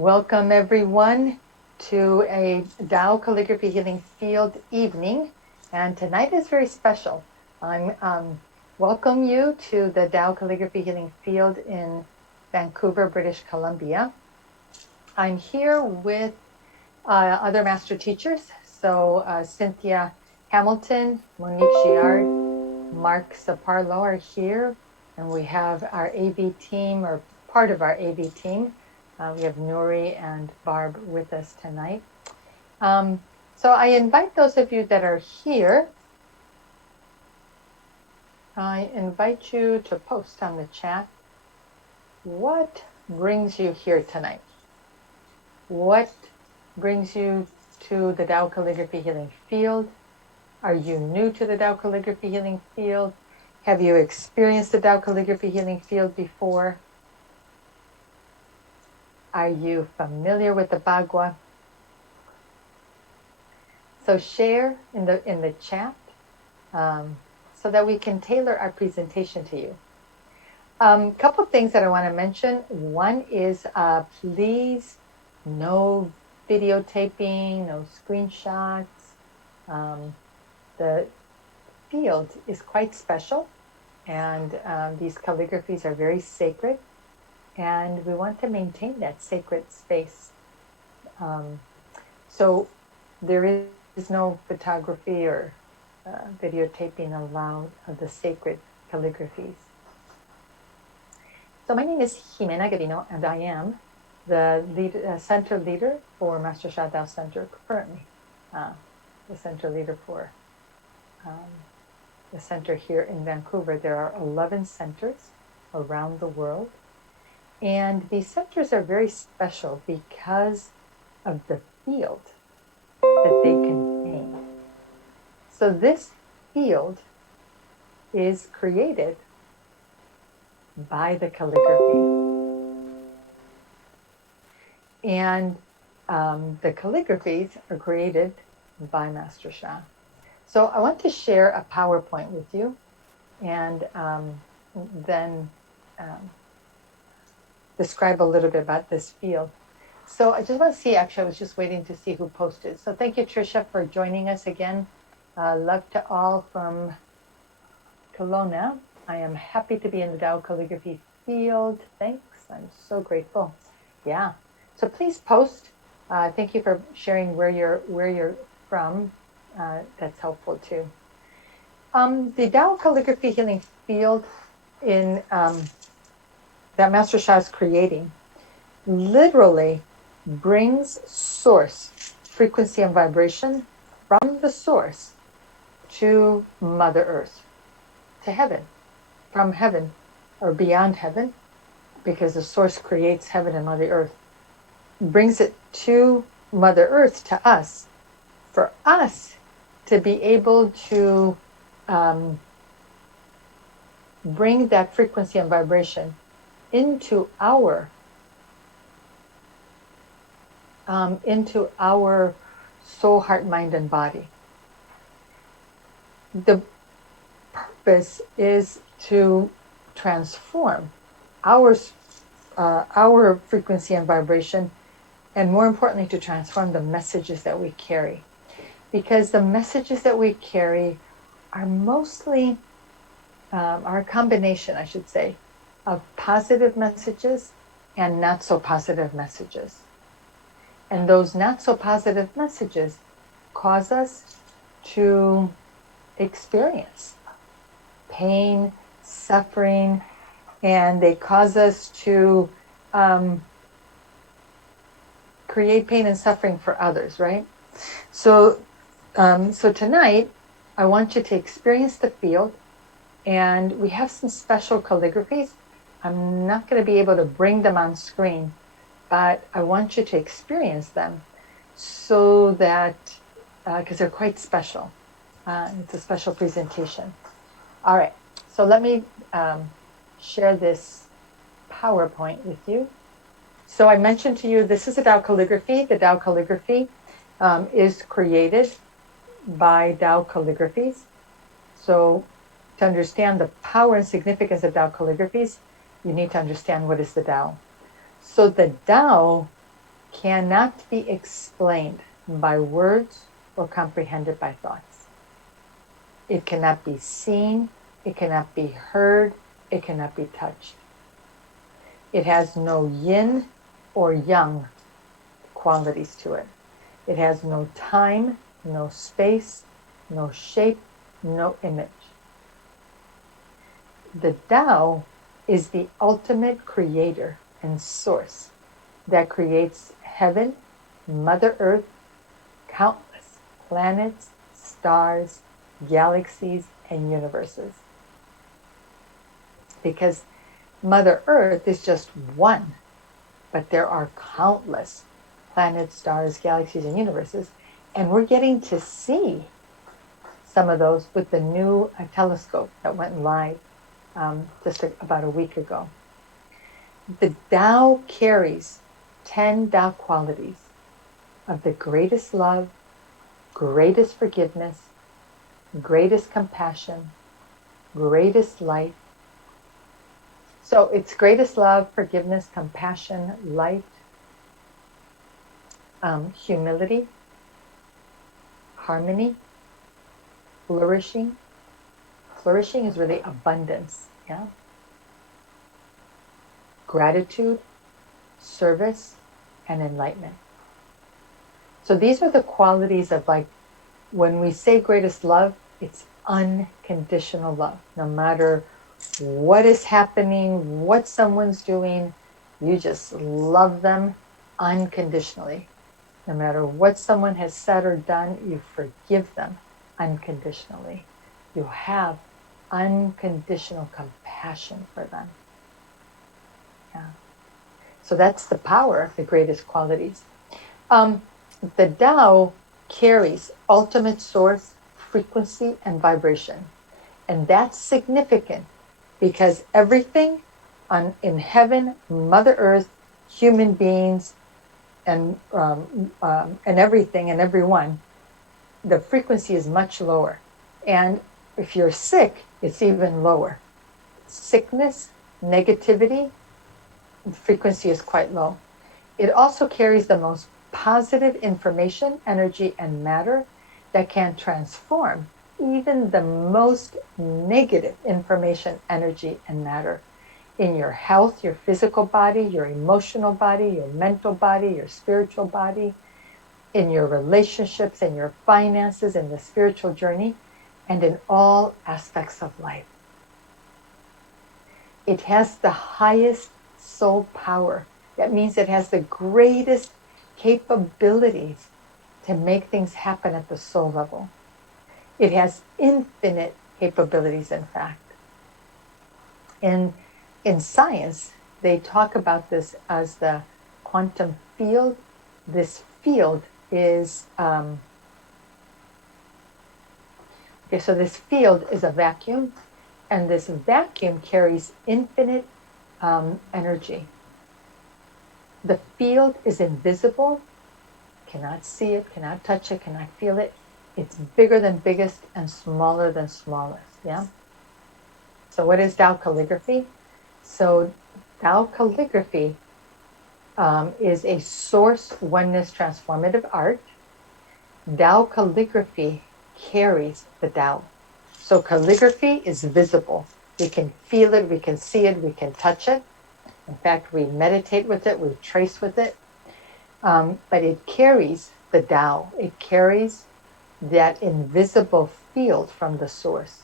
Welcome everyone to a Tao Calligraphy Healing Field evening. And tonight is very special. I'm welcome you to the Tao Calligraphy Healing Field in Vancouver, British Columbia. I'm here with other master teachers. So Cynthia Hamilton, Monique Giard, Mark Saparlo are here. And we have our AV team, or part of our AV team. We have Nuri and Barb with us tonight. So I invite those of you that are here, I invite you to post on the chat, what brings you here tonight? What brings you to the Tao Calligraphy Healing Field? Are you new to the Tao Calligraphy Healing Field? Have you experienced the Tao Calligraphy Healing Field before? Are you familiar with the Ba Gua? So share in the chat so that we can tailor our presentation to you. Couple of things that I want to mention. One is please no videotaping, no screenshots. The field is quite special, and these calligraphies are very sacred, and we want to maintain that sacred space. So there is no photography or videotaping allowed of the sacred calligraphies. So my name is Jimena Garino, and I am the center leader for Master Sha Tao Center currently, the center leader for the center here in Vancouver. There are 11 centers around the world, and these centers are very special because of the field that they contain. So this field is created by the calligraphy. And the calligraphies are created by Master Sha. So I want to share a PowerPoint with you, and then describe a little bit about this field. So I just want to see, actually, I was just waiting to see who posted. So thank you, Tricia, for joining us again. Love to all from Kelowna. I am happy to be in the Tao Calligraphy Field. Thanks, I'm so grateful. Yeah, so please post. Thank you for sharing where you're from. That's helpful too. The Tao Calligraphy Healing Field in that Master Sha is creating literally brings source, frequency and vibration from the source to Mother Earth, to heaven, from heaven or beyond heaven, because the source creates heaven and Mother Earth, brings it to Mother Earth, to us, for us to be able to bring that frequency and vibration into our soul, heart, mind, and body. The purpose is to transform our frequency and vibration, and more importantly, to transform the messages that we carry. Because the messages that we carry are mostly, are a combination, I should say, of positive messages and not so positive messages. And those not so positive messages cause us to experience pain, suffering, and they cause us to create pain and suffering for others, right? So tonight, I want you to experience the field, and we have some special calligraphies. I'm not going to be able to bring them on screen, but I want you to experience them so that, because they're quite special. It's a special presentation. All right, so let me share this PowerPoint with you. So I mentioned to you, this is a Tao calligraphy. The Tao calligraphy is created by Tao calligraphies. So to understand the power and significance of Tao calligraphies, you need to understand what is the Tao. So the Tao cannot be explained by words or comprehended by thoughts. It cannot be seen, it cannot be heard, it cannot be touched. It has no yin or yang qualities to it. It has no time, no space, no shape, no image. The Tao is the ultimate creator and source that creates heaven, Mother Earth, countless planets, stars, galaxies, and universes. Because Mother Earth is just one, but there are countless planets, stars, galaxies, and universes, and we're getting to see some of those with the new telescope that went live just about a week ago. The Tao carries 10 Tao qualities of the greatest love, greatest forgiveness, greatest compassion, greatest light. So it's greatest love, forgiveness, compassion, light, humility, harmony, flourishing. Flourishing is really abundance, yeah. Gratitude, service, and enlightenment. So these are the qualities of, like, when we say greatest love, it's unconditional love. No matter what is happening, what someone's doing, you just love them unconditionally. No matter what someone has said or done, you forgive them unconditionally. You have unconditional compassion for them. Yeah. So that's the power of the greatest qualities. The Tao carries ultimate source, frequency, and vibration. And that's significant because everything in heaven, Mother Earth, human beings, and everything and everyone, the frequency is much lower. And if you're sick, it's even lower. Sickness, negativity, the frequency is quite low. It also carries the most positive information, energy, and matter that can transform even the most negative information, energy, and matter in your health, your physical body, your emotional body, your mental body, your spiritual body, in your relationships, in your finances, in the spiritual journey, and in all aspects of life. It has the highest soul power. That means it has the greatest capabilities to make things happen at the soul level. It has infinite capabilities, in fact. In science, they talk about this as the quantum field. This field is, so this field is a vacuum, and this vacuum carries infinite energy. The field is invisible, cannot see it, cannot touch it, cannot feel it. It's bigger than biggest and smaller than smallest, yeah? So what is Tao calligraphy? So Tao calligraphy is a source oneness transformative art. Tao calligraphy carries the Tao. So calligraphy is visible. We can feel it, we can see it, we can touch it. In fact, we meditate with it, we trace with it. But it carries the Tao. It carries that invisible field from the source.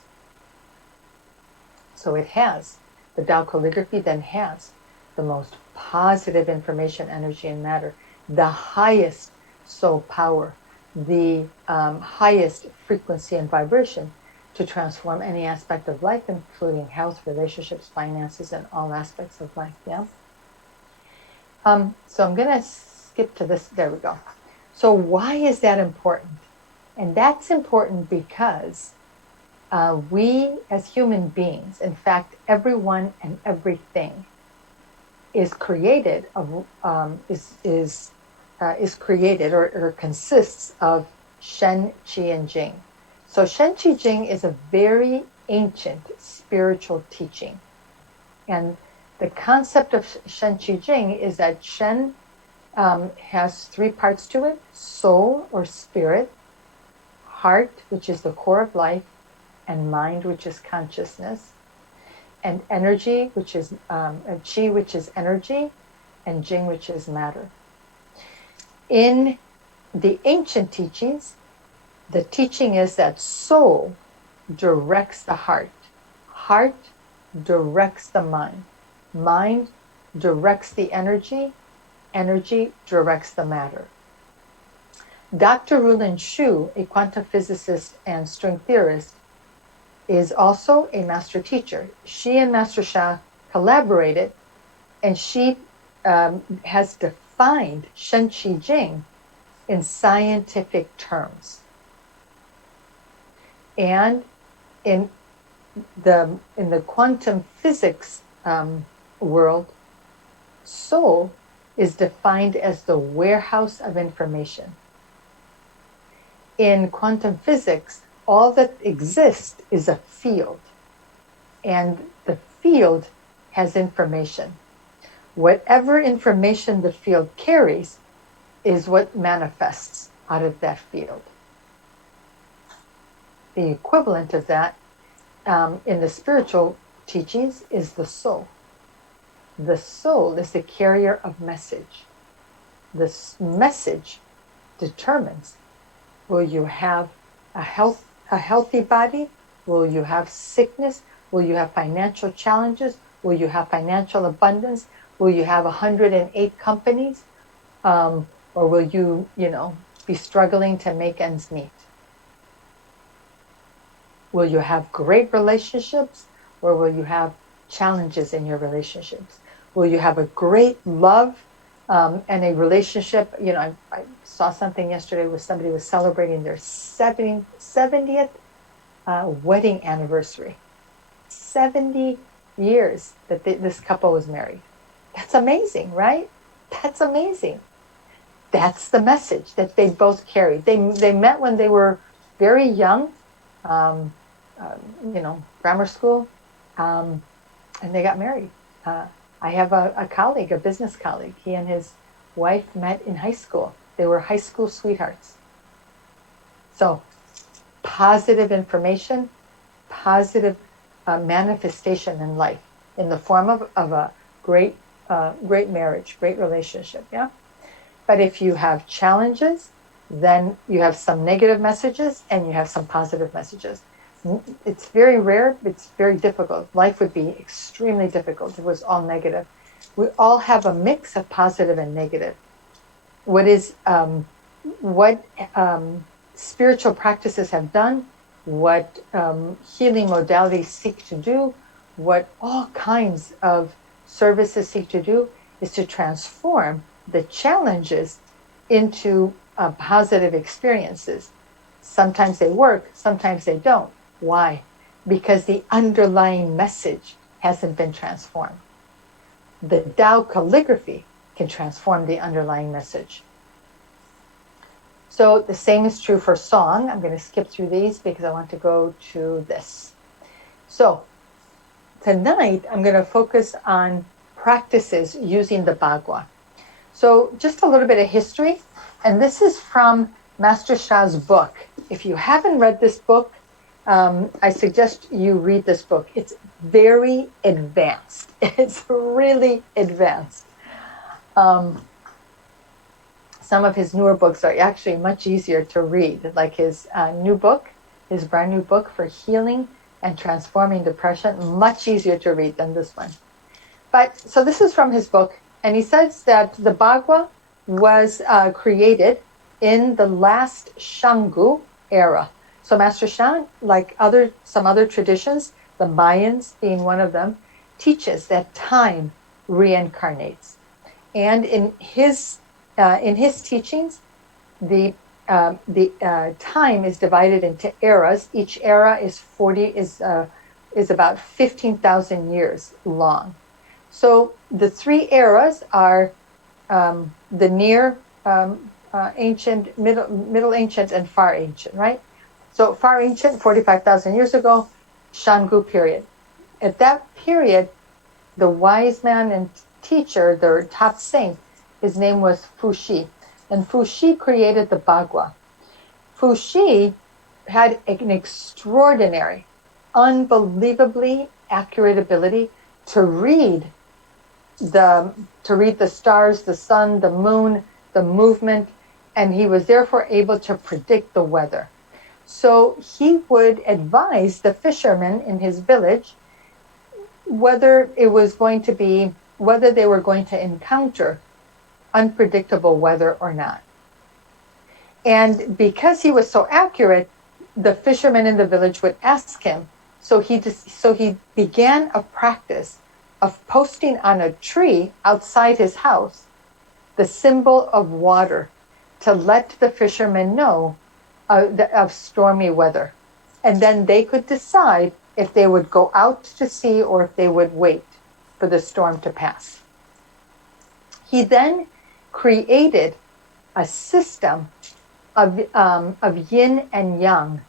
So it has, the Tao calligraphy then has the most positive information, energy, and matter, the highest soul power, the highest frequency and vibration to transform any aspect of life, including health, relationships, finances, and all aspects of life, yeah? So I'm going to skip to this. There we go. So why is that important? And that's important because we as human beings, in fact, everyone and everything is created is created or consists of Shen, Qi, and Jing. So Shen, Qi, Jing is a very ancient spiritual teaching. And the concept of Shen, Qi, Jing is that Shen has three parts to it: soul or spirit, heart, which is the core of life, and mind, which is consciousness, and energy, which is chi, which is energy, and jing, which is matter. In the ancient teachings, the teaching is that soul directs the heart, heart directs the mind, mind directs the energy, energy directs the matter. Dr. Rulin Shu, a quantum physicist and string theorist, is also a master teacher. She and Master Sha collaborated, and she has defined Shen Qi Jing in scientific terms. And in the quantum physics world, soul is defined as the warehouse of information. In quantum physics, all that exists is a field, and the field has information. Whatever information the field carries is what manifests out of that field. The equivalent of that in the spiritual teachings is the soul. The soul is the carrier of message. This message determines, will you have a healthy body? Will you have sickness? Will you have financial challenges? Will you have financial abundance? Will you have 108 companies? Or will you, be struggling to make ends meet? Will you have great relationships, or will you have challenges in your relationships? Will you have a great love and a relationship? I saw something yesterday where somebody was celebrating their 70th wedding anniversary. 70 years that this couple was married. That's amazing, right? That's amazing. That's the message that they both carried. They met when they were very young, grammar school, and they got married. I have a colleague, a business colleague. He and his wife met in high school. They were high school sweethearts. So, positive information, positive manifestation in life in the form of a great marriage, great relationship. Yeah. But if you have challenges, then you have some negative messages and you have some positive messages. It's very rare. It's very difficult. Life would be extremely difficult if it was all negative. We all have a mix of positive and negative. What spiritual practices have done, what healing modalities seek to do, what all kinds of services seek to do is to transform the challenges into positive experiences. Sometimes they work, sometimes they don't. Why? Because the underlying message hasn't been transformed. The Tao calligraphy can transform the underlying message. So the same is true for song. I'm going to skip through these because I want to go to this. So tonight I'm going to focus on practices using the Ba Gua. So just a little bit of history, and this is from Master Sha's book. If you haven't read this book, I suggest you read this book. It's very advanced. It's really advanced. Some of his newer books are actually much easier to read, like his new book, his brand new book for healing and transforming depression, much easier to read than this one. But so this is from his book, and he says that the Ba Gua was created in the last Shanggu era. So Master Shan, like some other traditions, the Mayans being one of them, teaches that time reincarnates. And in his teachings, the time is divided into eras. Each era is about 15,000 years long. So the three eras are the near ancient, middle ancient, and far ancient, right? So far ancient, 45,000 years ago, Shanggu period. At that period, the wise man and teacher, their top saint, His name was Fuxi. And Fuxi created the Ba Gua. Fuxi had an extraordinary, unbelievably accurate ability to read the stars, the sun, the moon, the movement, and he was therefore able to predict the weather. So he would advise the fishermen in his village whether they were going to encounter unpredictable weather or not. And because he was so accurate, the fishermen in the village would ask him. So he began a practice of posting on a tree outside his house the symbol of water to let the fishermen know of stormy weather. And then they could decide if they would go out to sea or if they would wait for the storm to pass. He then created a system of yin and yang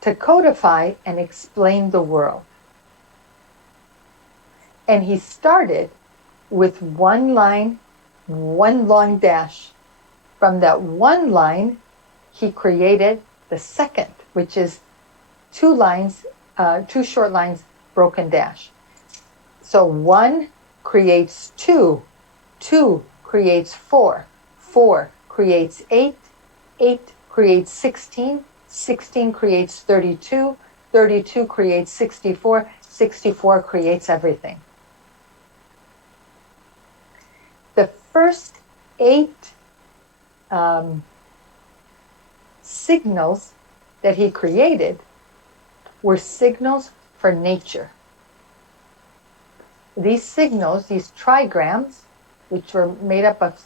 to codify and explain the world. And he started with one line, one long dash. From that one line, he created the second, which is two short lines, broken dash. So 1 creates 2, 2 creates 4, 4 creates 8, 8 creates 16, 16 creates 32, 32 creates 64, 64 creates everything. The first 8 signals that he created were signals for nature. These signals, these trigrams, which were made up of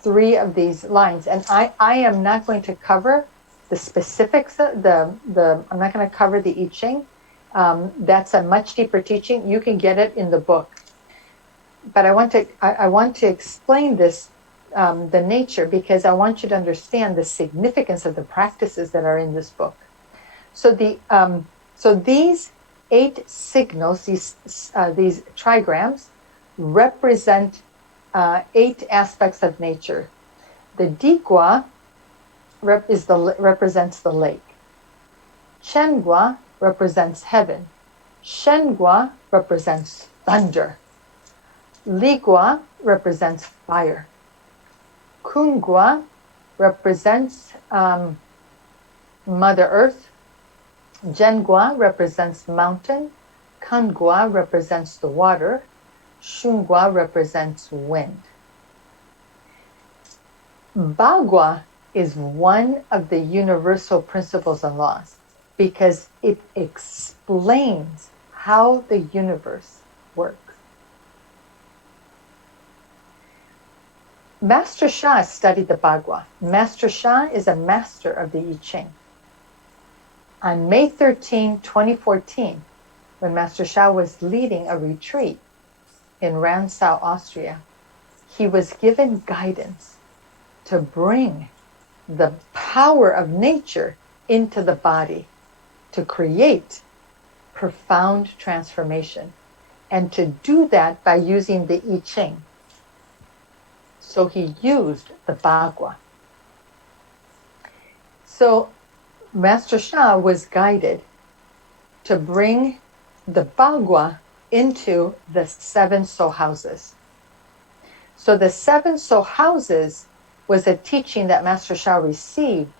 3 of these lines, and I am not going to cover the specifics. I'm not going to cover the I Ching. That's a much deeper teaching. You can get it in the book. But I want to explain this, the nature, because I want you to understand the significance of the practices that are in this book. So these 8 signals, these trigrams, represent 8 aspects of nature. The Di Gua represents the lake. Chen Gua represents heaven. Shen Gua represents thunder. Li Gua represents fire. Kun Gua represents Mother Earth. Zhen Gua represents mountain. Kan Gua represents the water. Shun Gua represents wind. Ba Gua is one of the universal principles and laws because it explains how the universe works. Master Sha studied the Ba Gua. Master Sha is a master of the I Ching. On May 13, 2014, when Master Sha was leading a retreat in Ransau, Austria, he was given guidance to bring the power of nature into the body to create profound transformation, and to do that by using the I Ching. So he used the Ba Gua. So Master Sha was guided to bring the Ba Gua into the 7 soul houses. So the 7 soul houses was a teaching that Master Sha received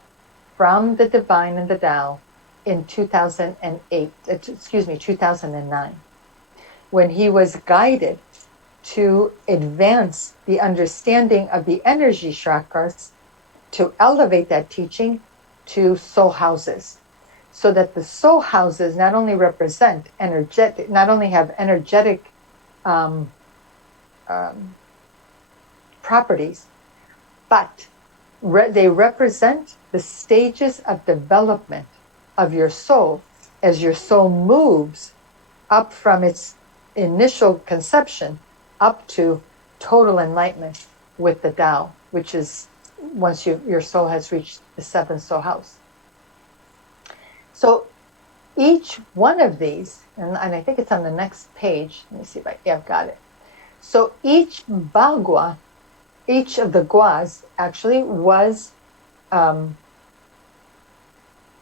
from the Divine and the Tao in 2009, when he was guided to advance the understanding of the energy chakras, to elevate that teaching to soul houses, so that the soul houses not only have energetic properties, but they represent the stages of development of your soul as your soul moves up from its initial conception up to total enlightenment with the Tao, which is once your soul has reached the 7th soul house. So each one of these, and I think it's on the next page. Let me see if I've got it. So each Ba Gua each of the guas actually was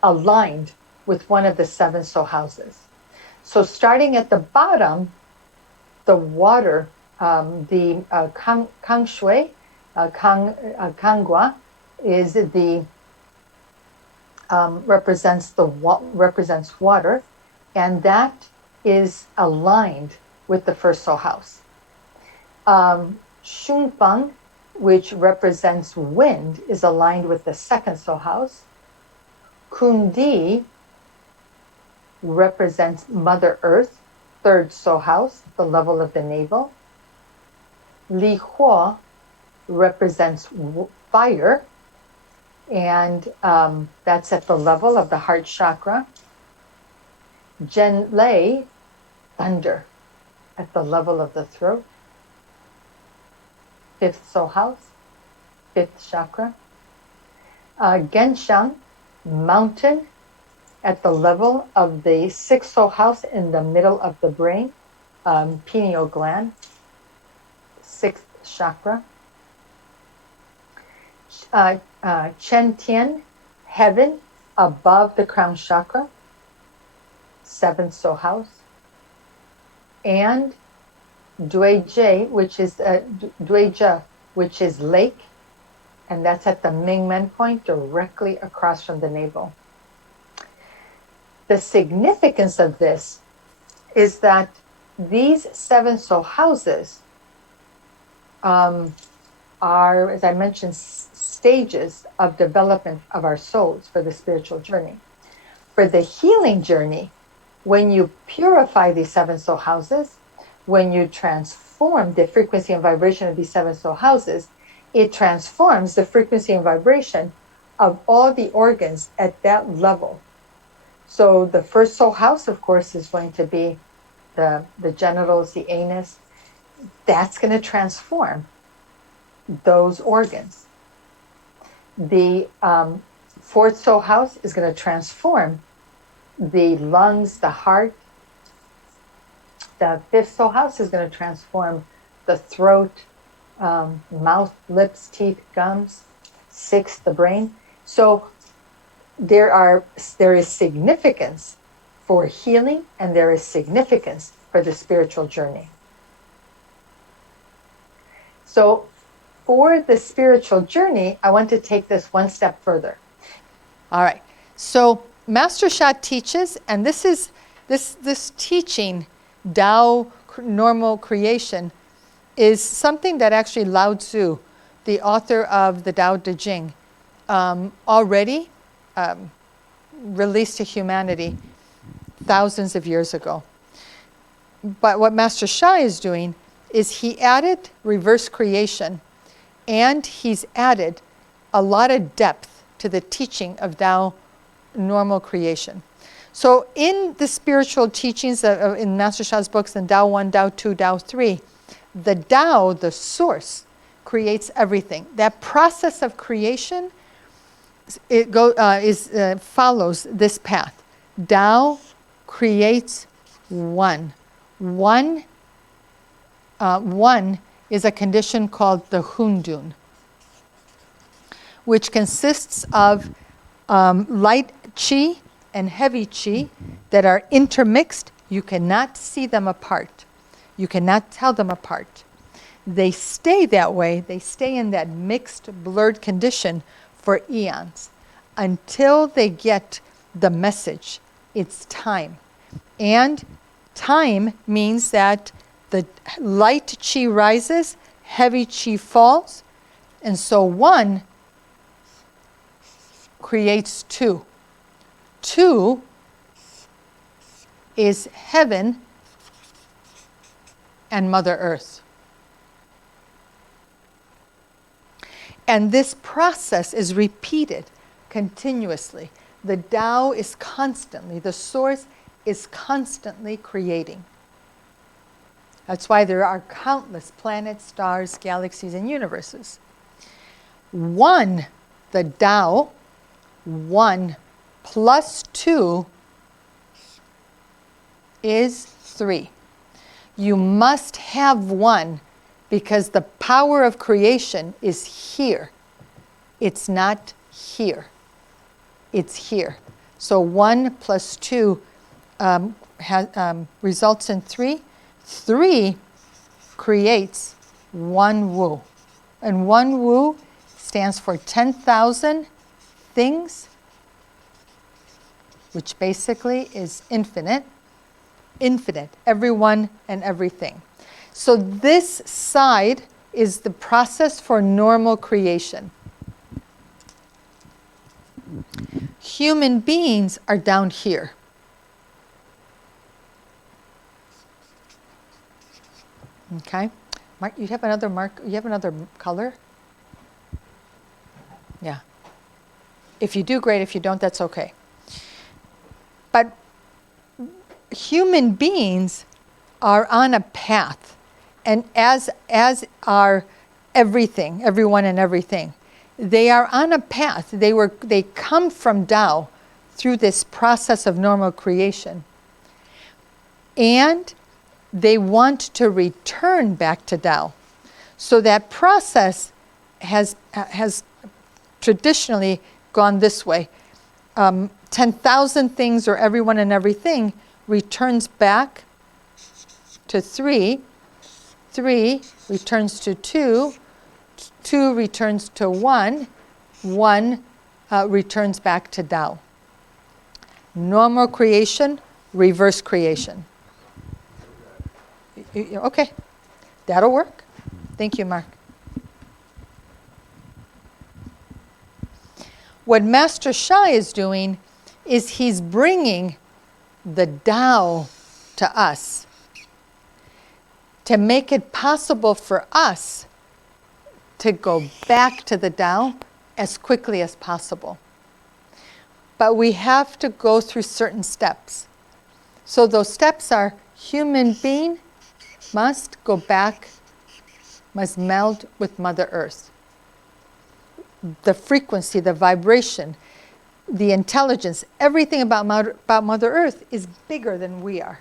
aligned with one of the 7 soul houses. So starting at the bottom, the water, the Kang Shui, Kang Gua, is the represents water, and that is aligned with the 1st soul house. Shun Fang, which represents wind, is aligned with the 2nd soul house. Kun Di represents Mother Earth, 3rd soul house, the level of the navel. Li Hua represents fire, and that's at the level of the heart chakra. Zhen Lei, thunder, at the level of the throat. 5th soul house, 5th chakra. Genshang, mountain, at the level of the 6th soul house in the middle of the brain, pineal gland, 6th chakra. Chen Tian, heaven, above the crown chakra, 7th soul house. And Duizhe, which is Duizhe, which is lake, and that's at the Mingmen point, directly across from the navel. The significance of this is that these 7 soul houses are, as I mentioned, stages of development of our souls for the spiritual journey. For the healing journey, when you purify these 7 soul houses, when you transform the frequency and vibration of these 7 soul houses, it transforms the frequency and vibration of all the organs at that level. So the 1st soul house, of course, is going to be the genitals, the anus. That's going to transform those organs. The 4th soul house is going to transform the lungs, the heart. The 5th soul house is going to transform the throat, mouth, lips, teeth, gums. 6th, the brain. So there is significance for healing, and there is significance for the spiritual journey. So for the spiritual journey, I want to take this one step further. All right. So Master Sha teaches, and this teaching, Tao, normal creation, is something that actually Lao Tzu, the author of the Tao Te Ching, already released to humanity thousands of years ago. But what Master Sha is doing is he added reverse creation, and he's added a lot of depth to the teaching of Tao normal creation. So in the spiritual teachings in Master Sha's books, in Tao 1, Tao 2, Tao 3, the Tao, the source, creates everything. That process of creation follows this path. Tao creates one. One is a condition called the Hundun, which consists of light chi and heavy chi that are intermixed. You cannot see them apart. You cannot tell them apart. They stay that way. They stay in that mixed, blurred condition for eons until they get the message. It's time. And time means that the light chi rises, heavy chi falls, and so one creates two. Two is heaven and Mother Earth. And this process is repeated continuously. The Tao is constantly, the source is constantly creating. That's why there are countless planets, stars, galaxies, and universes. One, the Tao, 1 plus 2 is 3. You must have 1 because the power of creation is here. It's not here. It's here. So 1 plus 2 results in 3. 3 creates 1 wu. And 1 wu stands for 10,000 things, which basically is infinite. Infinite, everyone and everything. So this side is the process for normal creation. Human beings are down here. Okay, Mark, you have another mark. You have another color. Yeah. If you do, great. If you don't, that's okay. But human beings are on a path, and as are everything, everyone and everything. They are on a path. They come from Tao through this process of normal creation. And they want to return back to Tao. So that process has traditionally gone this way. 10,000 things, or everyone and everything, returns back to 3. 3 returns to 2. 2 returns to 1. 1 returns back to Tao. Normal creation, reverse creation. Okay, that'll work. Thank you, Mark. What Master Sha is doing is he's bringing the Tao to us to make it possible for us to go back to the Tao as quickly as possible. But we have to go through certain steps. So those steps are: human being must go back, must meld with Mother Earth. The frequency, the vibration, the intelligence, everything about Mother Earth is bigger than we are,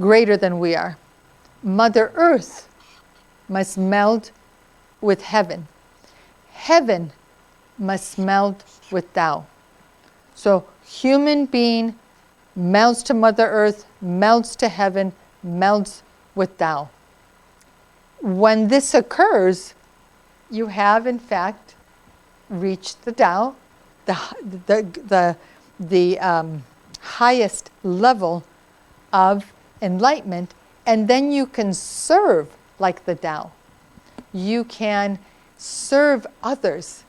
greater than we are. Mother Earth must meld with heaven. Heaven must meld with Tao. So human being melds to Mother Earth, melds to heaven, melds with Tao. When this occurs, you have in fact reached the Tao, the highest level of enlightenment, and then you can serve like the Tao. You can serve others.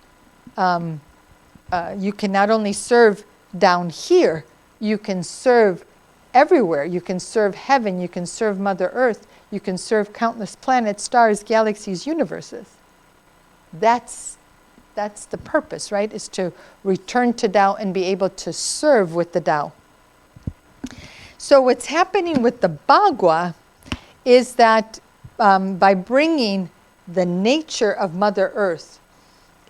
You can not only serve down here, you can serve everywhere. You can serve heaven, you can serve Mother Earth, you can serve countless planets, stars, galaxies, universes. That's the purpose, right? Is to return to Tao and be able to serve with the Tao. So what's happening with the Ba Gua is that by bringing the nature of Mother Earth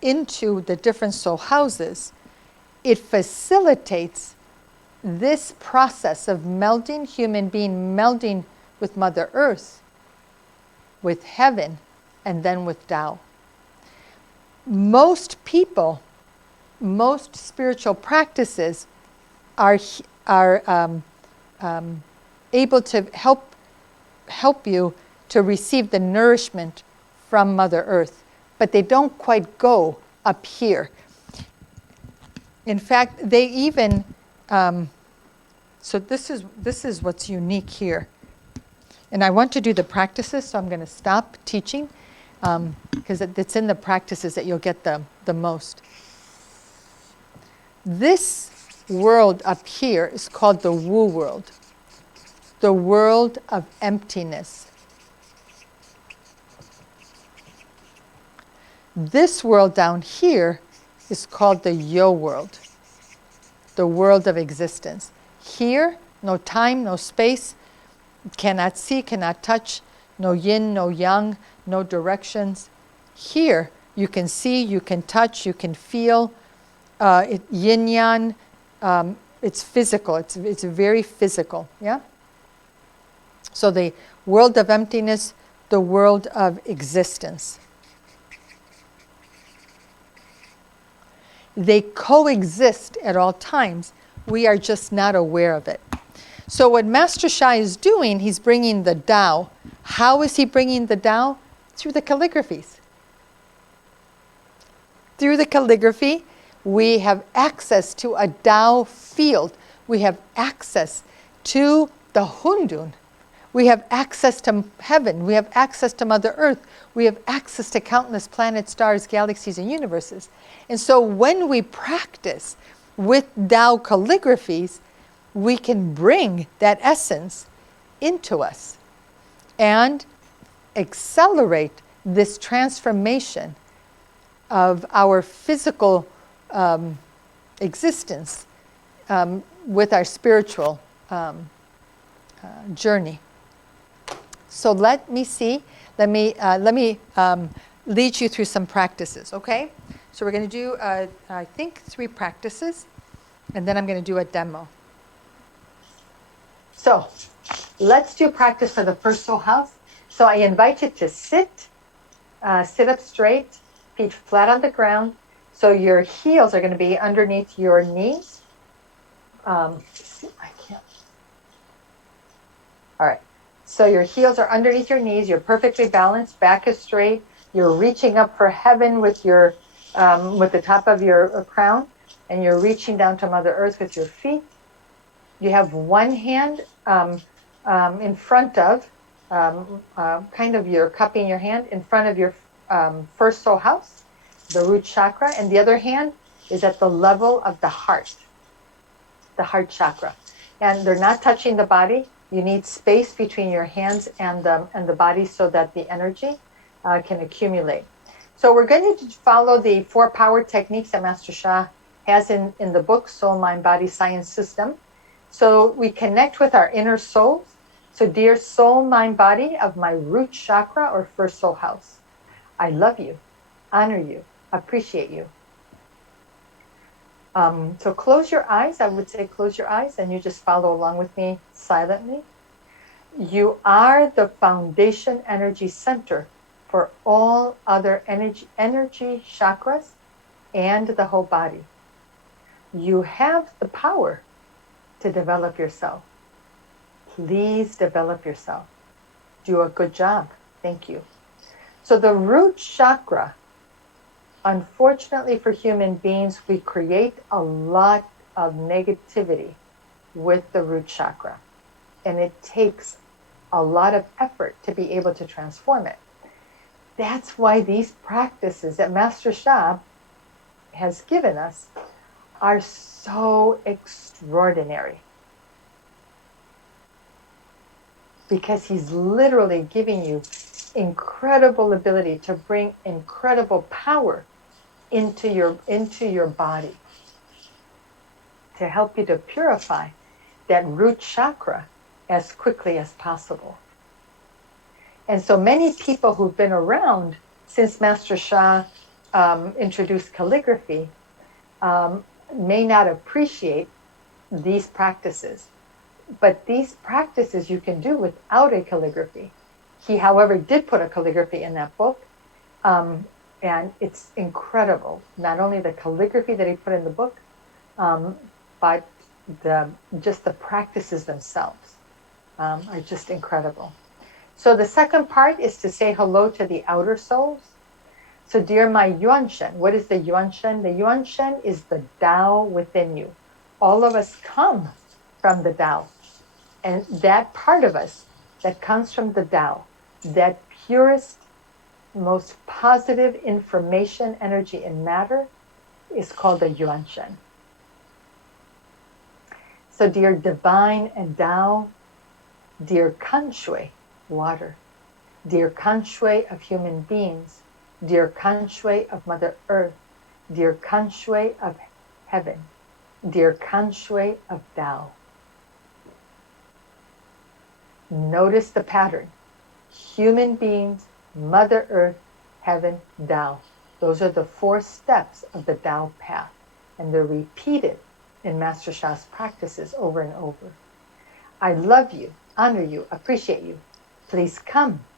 into the different soul houses, it facilitates this process of melding, human being melding with Mother Earth, with heaven, and then with Tao. Most people, most spiritual practices are able to help you to receive the nourishment from Mother Earth, but they don't quite go up here. In fact, they even so this is what's unique here. And I want to do the practices, so I'm going to stop teaching because it's in the practices that you'll get the most. This world up here is called the Wu world, the world of emptiness. This world down here is called the Yo world, the world of existence. Here, no time, no space, cannot see, cannot touch, no yin, no yang, no directions. Here, you can see, you can touch, you can feel. Yin yang, it's physical, it's very physical, yeah? So the world of emptiness, the world of existence. They coexist at all times. We are just not aware of it. So what Master Sha is doing, he's bringing the Tao. How is he bringing the Tao? Through the calligraphies. Through the calligraphy, we have access to a Tao field. We have access to the Hundun. We have access to heaven. We have access to Mother Earth. We have access to countless planets, stars, galaxies, and universes. And so when we practice with Tao calligraphies, we can bring that essence into us and accelerate this transformation of our physical existence with our spiritual journey. So let me see. Let me lead you through some practices, okay? So we're going to do, I think, 3 practices, and then I'm going to do a demo. So let's do practice for the first soul house. So I invite you to sit up straight, feet flat on the ground. So your heels are going to be underneath your knees. I can't. All right. So your heels are underneath your knees. You're perfectly balanced. Back is straight. You're reaching up for heaven with your with the top of your crown, and you're reaching down to Mother Earth with your feet. You have one hand in front of, kind of you're cupping your hand in front of your first soul house, the root chakra, and the other hand is at the level of the heart chakra. And they're not touching the body. You need space between your hands and the body so that the energy can accumulate. So we're going to follow the 4 power techniques that Master Sha has in the book, Soul, Mind, Body, Science System. So we connect with our inner souls. So dear soul, mind, body of my root chakra or first soul house, I love you, honor you, appreciate you. So close your eyes. I would say close your eyes and you just follow along with me silently. You are the foundation energy center for all other energy chakras and the whole body. You have the power to develop yourself. Please develop yourself. Do a good job. Thank you. So the root chakra, unfortunately for human beings, we create a lot of negativity with the root chakra. And it takes a lot of effort to be able to transform it. That's why these practices that Master Sha has given us are so extraordinary. Because he's literally giving you incredible ability to bring incredible power into your body to help you to purify that root chakra as quickly as possible. And so many people who've been around since Master Sha introduced calligraphy may not appreciate these practices. But these practices you can do without a calligraphy. He, however, did put a calligraphy in that book. And it's incredible. Not only the calligraphy that he put in the book, but just the practices themselves are just incredible. So the second part is to say hello to the outer souls. So dear my Yuan Shen, what is the Yuan Shen? The Yuan Shen is the Tao within you. All of us come from the Tao. And that part of us that comes from the Tao, that purest, most positive information, energy, and matter is called the Yuan Shen. So dear divine and Tao, dear Kan Shui, water, dear Kan Shui of human beings, dear Kan Shui of Mother Earth, dear Kan Shui of heaven, dear Kan Shui of Tao. Notice the pattern. Human beings, Mother Earth, heaven, Tao. Those are the 4 steps of the Tao path. And they're repeated in Master Sha's practices over and over. I love you, honor you, appreciate you. Please come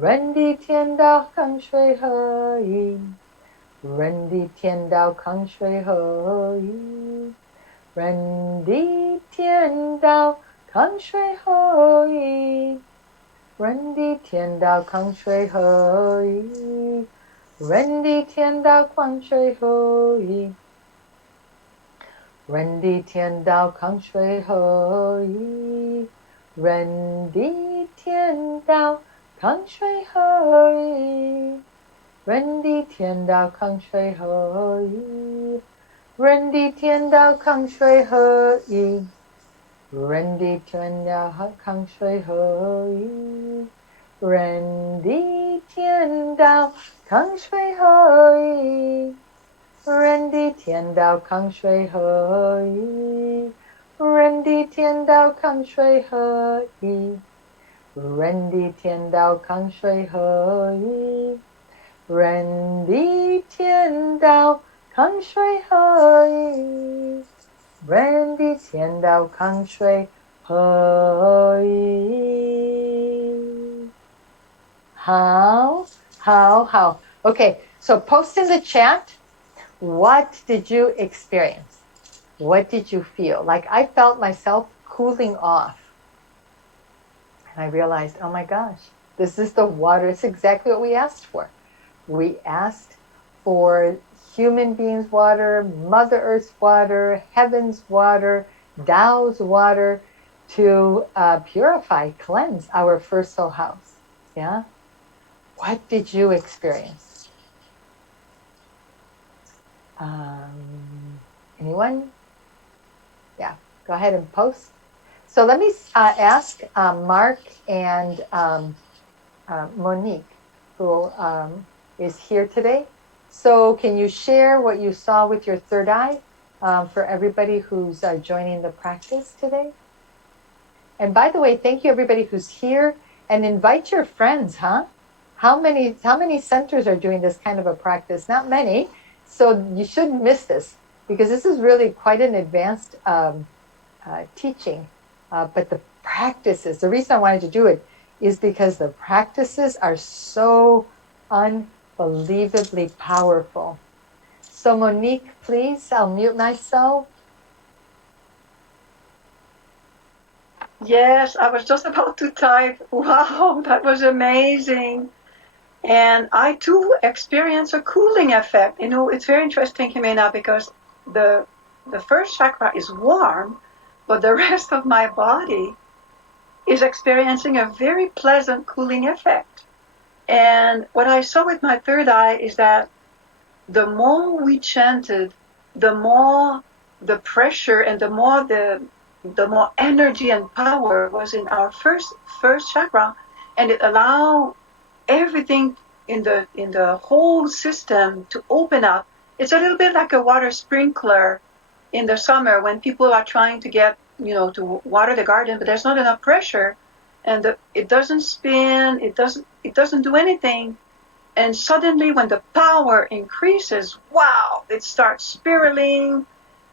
人地天道康水合一，人地天道康水合一，人地天道康水合一，人地天道康水合一，人地天道康水合一，人地天道康水合一，人地天道康水合一，人地天道康水合一，人地天道康水合一，人地天道康水合一，人地天道康水合一，人地天道康水合一，人地天道康水合一，人地天道康水合一，人地天道康水合一，人地天道康水合一。好 Okay, so post in the chat. What did you experience? What did you feel? Like I felt myself cooling off. And I realized, oh my gosh, this is the water. It's exactly what we asked for. We asked for human beings' water, Mother Earth's water, heaven's water, Tao's water to purify, cleanse our first soul house. Yeah? What did you experience? Anyone? Yeah, go ahead and post. So let me ask Mark and Monique, who is here today. So can you share what you saw with your third eye for everybody who's joining the practice today? And by the way, thank you everybody who's here, and invite your friends, huh? How many centers are doing this kind of a practice? Not many. So you shouldn't miss this, because this is really quite an advanced teaching. But the practices, the reason I wanted to do it is because the practices are so unbelievably powerful. So Monique, please, I'll mute myself. Yes, I was just about to type, wow, that was amazing. And I too experienced a cooling effect. You know, it's very interesting, Jimena, because the first chakra is warm, but the rest of my body is experiencing a very pleasant cooling effect. And what I saw with my third eye is that the more we chanted, the more the pressure and the more energy and power was in our first chakra, and it allowed everything in the whole system to open up. It's a little bit like a water sprinkler in the summer when people are trying to get, to water the garden, but there's not enough pressure, and it doesn't spin, it doesn't do anything. And suddenly when the power increases, wow, it starts spiraling,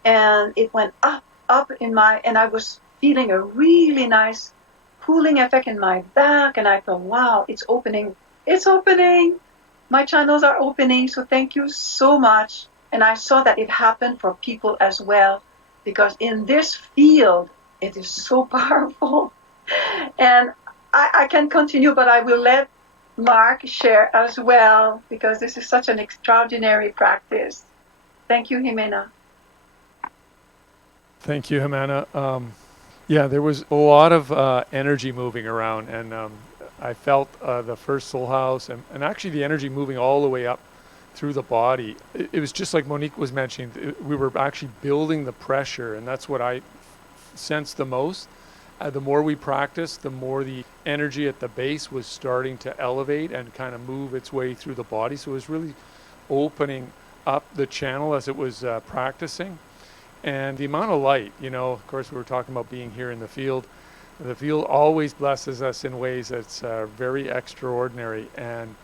and it went up and I was feeling a really nice cooling effect in my back, and I thought, wow, it's opening. My channels are opening, so thank you so much. And I saw that it happened for people as well, because in this field, it is so powerful. And I can continue, but I will let Mark share as well, because this is such an extraordinary practice. Thank you, Jimena. Thank you, Jimena. Yeah, there was a lot of energy moving around, and I felt the first soul house and actually the energy moving all the way up through the body. It was just like Monique was mentioning, we were actually building the pressure, and that's what I sensed the most. The more we practiced, the more the energy at the base was starting to elevate and kind of move its way through the body. So it was really opening up the channel as it was practicing. And the amount of light, of course, we were talking about being here in the field. The field always blesses us in ways that's very extraordinary. And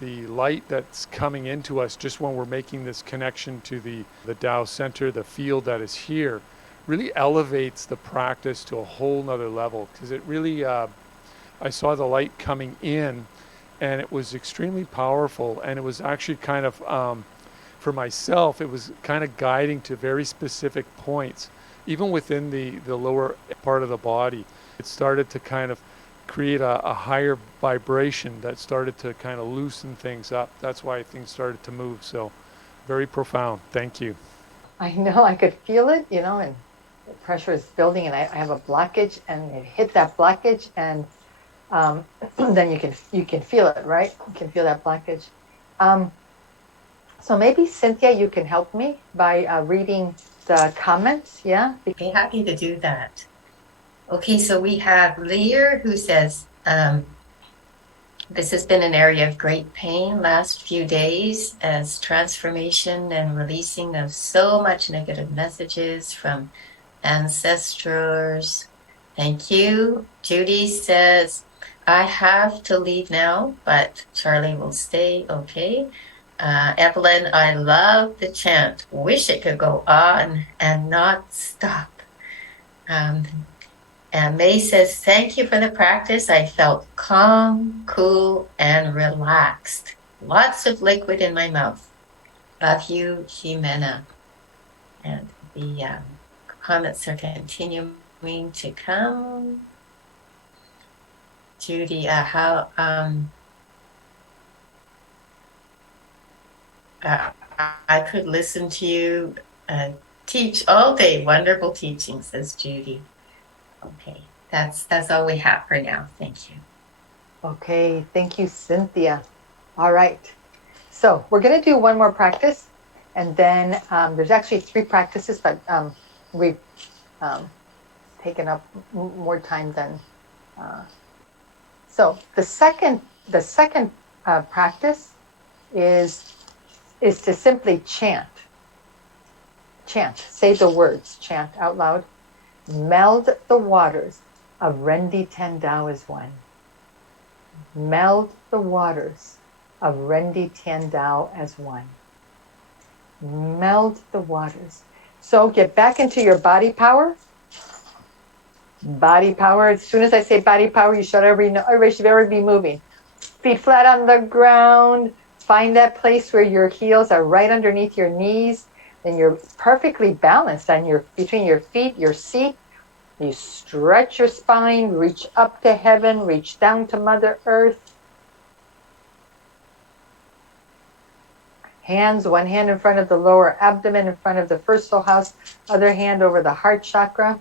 the light that's coming into us just when we're making this connection to the Tao center, the field that is here, really elevates the practice to a whole nother level. Because it really, I saw the light coming in, and it was extremely powerful. And it was actually kind of, for myself, it was kind of guiding to very specific points, even within the lower part of the body. It started to kind of create a higher vibration that started to kind of loosen things up. That's why things started to move. So very profound. Thank you. I know, I could feel it, and the pressure is building, and I have a blockage, and it hit that blockage, and then you can feel it, right? You can feel that blockage. So maybe Cynthia, you can help me by reading the comments, yeah? Be happy to do that. Okay, so we have Lear who says, this has been an area of great pain last few days as transformation and releasing of so much negative messages from ancestors. Thank you. Judy says, I have to leave now, but Charlie will stay. Okay. Evelyn, I love the chant. Wish it could go on and not stop. And May says, thank you for the practice. I felt calm, cool, and relaxed. Lots of liquid in my mouth. Love you, Jimena. And the comments are continuing to come. Judy, I could listen to you teach all day. Wonderful teaching, says Judy. Okay, that's all we have for now. Thank you. Okay, thank you, Cynthia. All right, so we're going to do one more practice, and then there's actually 3 practices, but we've taken up more time than. So the second practice is to simply chant. Say the words, chant out loud. Meld the waters of Rendi Ten Tao as one. Meld the waters of Rendi Ten Tao as one. Meld the waters. So get back into your body power. Body power. As soon as I say body power, everybody should already be moving. Feet flat on the ground. Find that place where your heels are right underneath your knees. Then you're perfectly balanced between your feet, your seat. You stretch your spine, reach up to heaven, reach down to Mother Earth. Hands, one hand in front of the lower abdomen, in front of the first soul house, other hand over the heart chakra.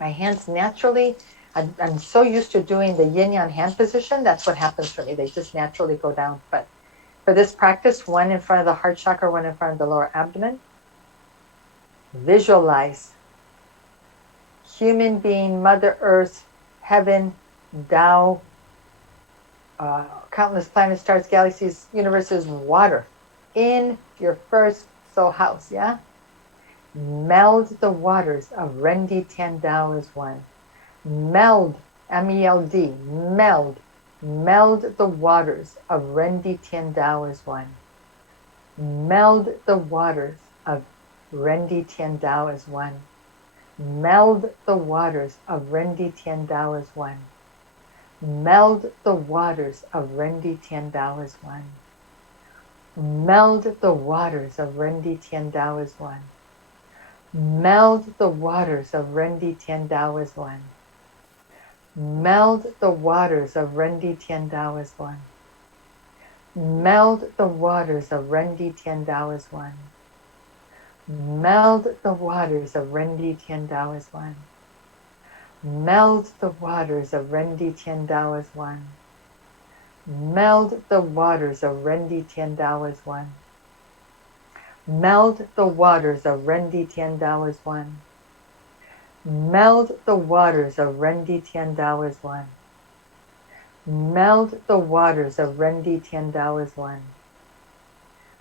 My hands naturally, I'm so used to doing the yin-yang hand position, that's what happens for me. They just naturally go down. But for this practice, one in front of the heart chakra, one in front of the lower abdomen. Visualize human being, Mother Earth, heaven, Tao, countless planets, stars, galaxies, universes, water in your first soul house, yeah? Meld the waters of Rendi Ten Tao as one. Meld, M-E-L-D, meld. Meld the waters of Rendi Ten Tao as one. Meld the waters of Rendi Ten Tao as one. Meld the waters of Rendi Ten Tao as one. Meld the waters of Rendi Ten Tao as one. Meld the waters of Rendi Ten Tao as one. Meld the waters of Rendi Ten Tao as one. Meld the waters of Rendi Ten Tao as one. Meld the waters of Rendi Ten Tao as one. Meld the waters of Rendi Ten Tao as one. Meld the waters of Rendi Ten Tao as one. Meld the waters of Rendi Ten Tao as one. Meld the waters of Rendi Ten Tao as one. Meld the waters of Rendi Ten Tao as one. Meld the waters of Rendi Ten Tao as one.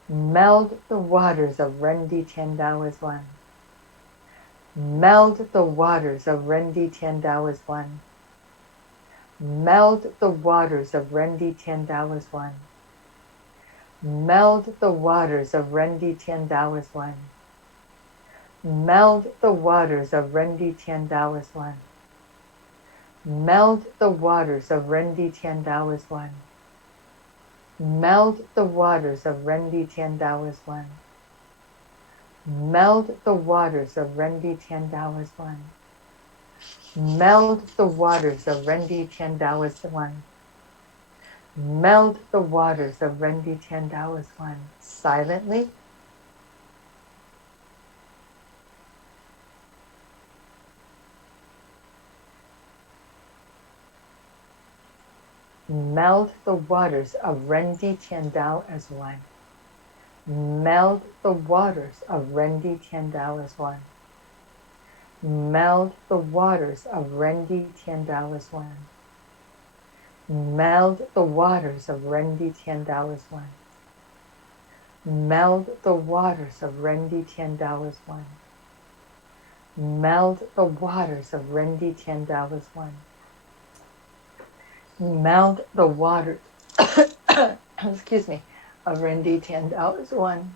Meld the waters of Rendi Ten Tao as one. Meld the waters of Rendi Ten Tao as one. Meld the waters of Rendi Ten Tao as one. Meld the waters of Rendi Ten Tao as one. Meld the waters of Rendi Ten Tao as one. Meld the waters of Rendi Tian Dao as one. Meld the waters of Rendi Tian Dao as one. Meld the waters of Rendi Tian Dao as one. Meld the waters of Rendi Tian Dao as one. Meld the waters of Rendi Tian Dao as one. Silently. Meld the waters of Rendi Tian Dao as one. Meld the waters of Rendi Tian Dao as one. Meld the waters of Rendi Tian Dao as one. Meld the waters of Rendi Tian Dao as one. Meld the waters of Rendi Tian Dao as one. Meld the waters of Rendi Tian Dao as one. Meld the waters, excuse me, of Rendi Tian Dao as one.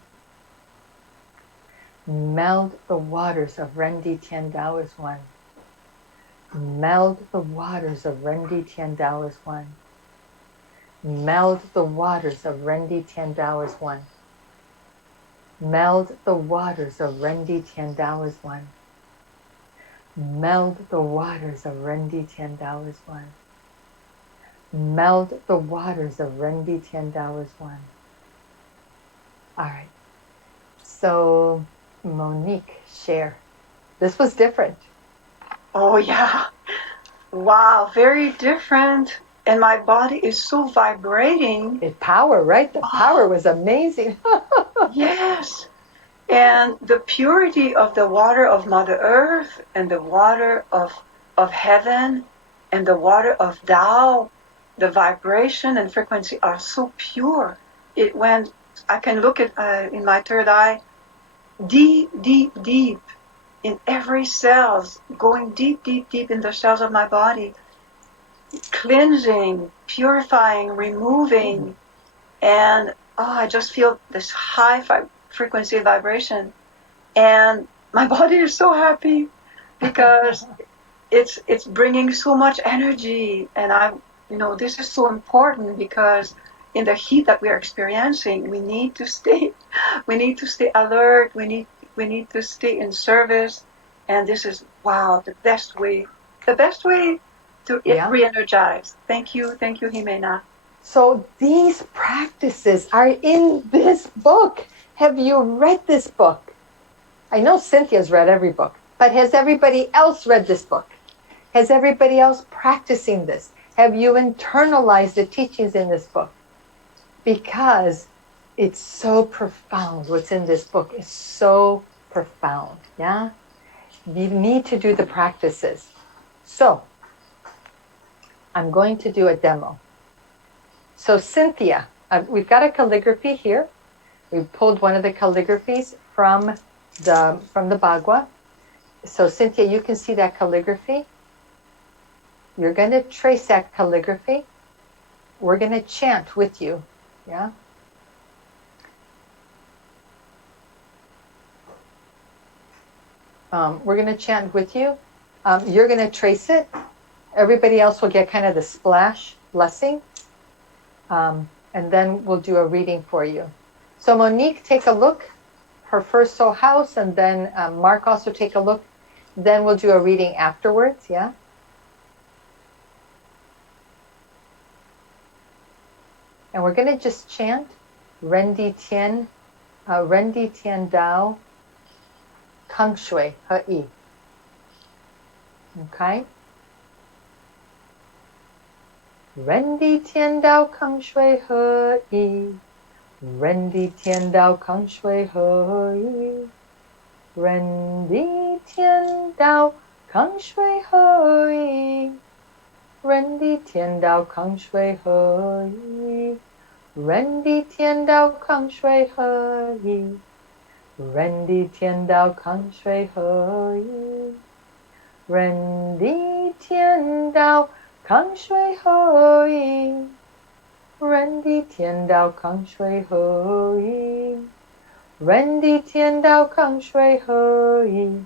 Meld the waters of Rendi Tian Dao as one. Meld the waters of Rendi Tian Dao as one. Meld the waters of Rendi Tian Dao as one. Meld the waters of Rendi Tian Dao as one. Meld the waters of Rendi Tian Dao as one. Meld the waters of Rendi Tian Dao as one. All right. So, Monique, share. This was different. Oh, yeah. Wow, very different. And my body is so vibrating. It's power, right? The power was amazing. Yes. And the purity of the water of Mother Earth and the water of heaven and the water of Tao, the vibration and frequency are so pure. It went, I can look at in my third eye, deep, deep, deep in every cells, going deep, deep, deep in the cells of my body, cleansing, purifying, removing, and I just feel this high frequency vibration, and my body is so happy because it's bringing so much energy, and this is so important because in the heat that we are experiencing, we need to stay alert. We need to stay in service, and this is the best way to re-energize. Thank you, Jimena. So these practices are in this book. Have you read this book? I know Cynthia's read every book, but has everybody else read this book? Has everybody else practicing this? Have you internalized the teachings in this book? Because it's so profound. What's in this book is so profound. Yeah? You need to do the practices. So, I'm going to do a demo. So Cynthia, we've got a calligraphy here. We pulled one of the calligraphies from the Ba Gua. So Cynthia, you can see that calligraphy. You're going to trace that calligraphy. We're going to chant with you. Yeah? We're going to chant with you. You're going to trace it. Everybody else will get kind of the splash blessing. And then we'll do a reading for you. So Monique, take a look. Her first soul house, and then Mark also take a look. Then we'll do a reading afterwards, yeah? And we're going to just chant Rendi Tian Dao, Kang Shui He. Okay? Rendi Tian Dao, Kang Shui He. Rendi Tian Dao, Kang Shui He. Rendi Tian Dao, Kang Shui He. Rendi Tian Dao, Kang Shui He. Rendi Tian Dao, Kang Shui He. Rendi Tian Dao, Kang Shui He. Rendi Tian Dao, Kang Shui He. Rendi Tian Dao, Kang Shui He. Rendi Tian Dao, Kang Shui He.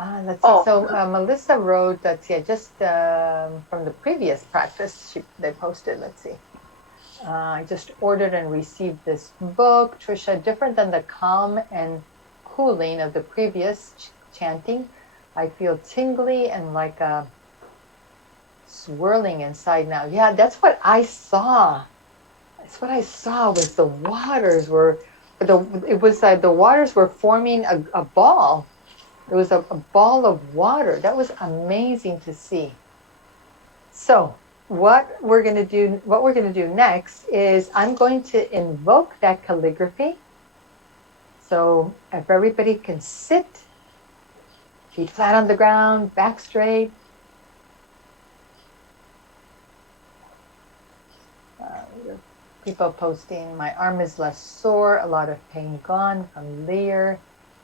Let's see. Oh, So Melissa wrote, let's see, just from the previous practice they posted, let's see. I just ordered and received this book. Trisha, different than the calm and cooling of the previous chanting, I feel tingly and like a swirling inside now. Yeah, that's what I saw. That's what I saw was the waters were, the waters were forming a ball. It was a ball of water. That was amazing to see. So what we're going to do next is I'm going to invoke that calligraphy. So if everybody can sit, feet flat on the ground, back straight. People posting, my arm is less sore, a lot of pain gone from Lear.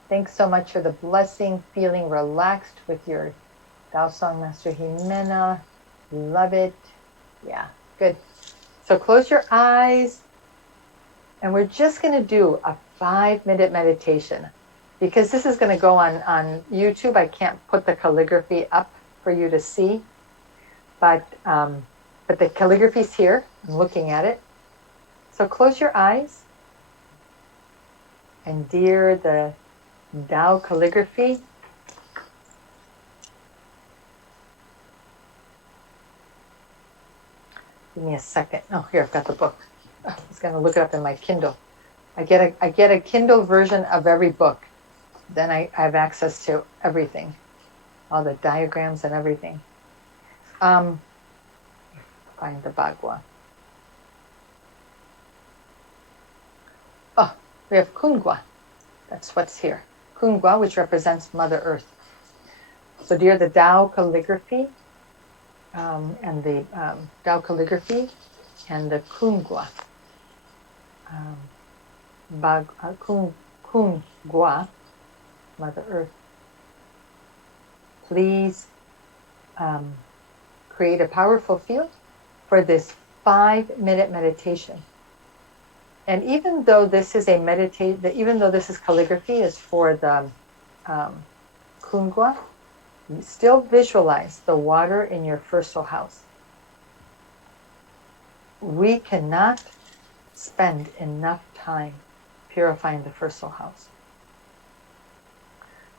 Thanks so much for the blessing, feeling relaxed with your Tao Song Master Jimena. Love it. Yeah, good. So close your eyes and we're just going to do a 5-minute meditation because this is going to go on YouTube. I can't put the calligraphy up for you to see, but the calligraphy's here. I'm looking at it. So close your eyes and dear the Tao calligraphy. Give me a second. Oh, here, I've got the book. I was going to look it up in my Kindle. I get a Kindle version of every book. Then I have access to everything, all the diagrams and everything. Find the Ba Gua. Oh, we have Kungwa. That's what's here. Kungwa, which represents Mother Earth. So dear the Tao calligraphy, and the Tao calligraphy and the Kungwa. Kungwa, Mother Earth. Please create a powerful field for this 5-minute meditation. And even though this is even though this is calligraphy, is for the Kungwa, you still visualize the water in your first soul house. We cannot spend enough time purifying the first soul house.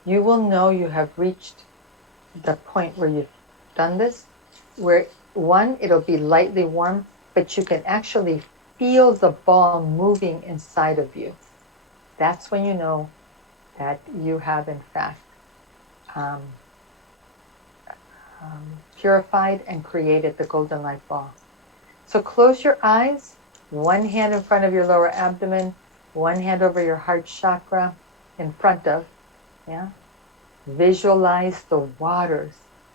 You will know you have reached the point where you've done this, where one, it'll be lightly warm, but you can actually feel the ball moving inside of you. That's when you know that you have, in fact, purified and created the golden light ball. So close your eyes, one hand in front of your lower abdomen, one hand over your heart chakra, in front of, yeah. Visualize the waters